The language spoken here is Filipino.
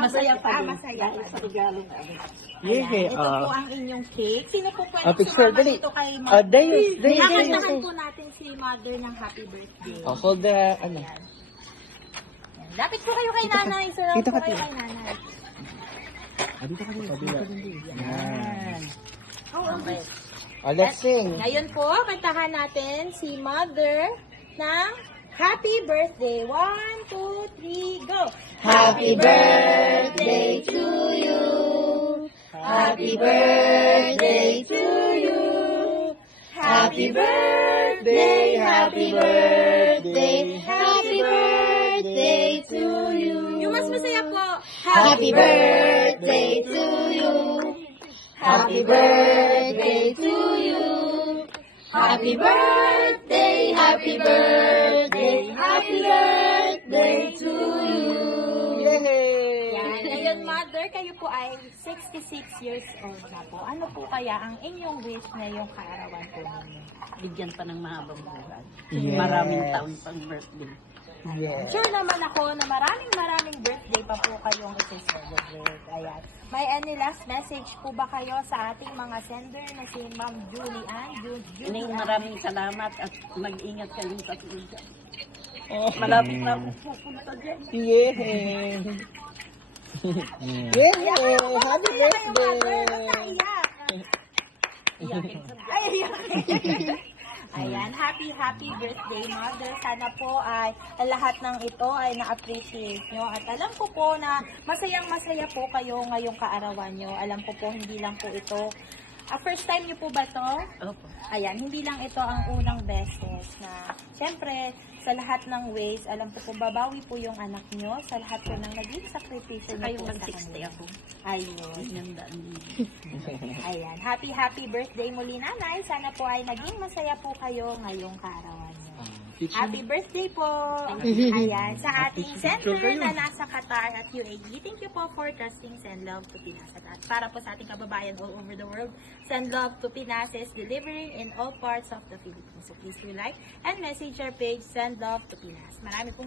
Masaya pa din. Masaya Dahil pa sa din. regalo na ano. Ayan, ito po ang inyong cake. Sino po pwede picture, sumama dali. dito kay Ah, Mother? dali. Kakantahan po natin si Mother ng happy birthday. Hold the, ano. Ayan. Lapit po kayo kay nanay. Surround Dito po ka, kayo tita. kay nanay. Dito ka dito. Yan. Okay. Oh, let's sing. Ngayon po, kantahan natin si Mother ng happy birthday. 1, 2, 3, go! Happy birthday to you. Happy birthday to you. Happy birthday, happy birthday, happy birthday to you. Yung mas masaya po. Happy birthday to you. Happy birthday to you. Happy birthday, happy birthday, happy birthday to you. Yay! Yan. Ngayon, Mother, kayo po ay 66 years old na po. Ano po kaya ang inyong wish ngayong kaarawan po ninyo? Bigyan pa ng mahabang buhay. Yes. Maraming taon pang birthday. Yes. Sure naman ako na maraming birthday pa po kayong isi-celebrate. Ayan. May any last message po ba kayo sa ating mga sender na si Ma'am Julie Ann? Ining maraming salamat at mag-ingat kayo sa tulad. Malapit na ako pupunta dyan. Yay! Yay! Happy birthday! Ay, iyak. Ayan, happy birthday, Mother. Sana po ay lahat ng ito ay na-appreciate nyo. At alam ko po na masayang-masaya po kayo ngayong kaarawan nyo. Alam ko po, hindi lang po ito. First time nyo po ba to? Opo. Ayan, hindi lang ito ang unang beses na, syempre, sa lahat ng ways, alam ko po, babawi po yung anak nyo sa lahat po ng naging sakripisyo nyo Kayo po sa mag-60 kanila. ako. Ayun. Gandaan din. Ayan. Happy birthday muli, nanay. Sana po ay naging masaya po kayo ngayong kaarawan nyo. Happy birthday po! Ayan, sa ating center na nasa Qatar at UAE. Thank you po for trusting Send Love to Pinas. At para po sa ating kababayan all over the world, Send Love to Pinas is delivering in all parts of the Philippines. So please do like and message our page, Send Love to Pinas. Marami pong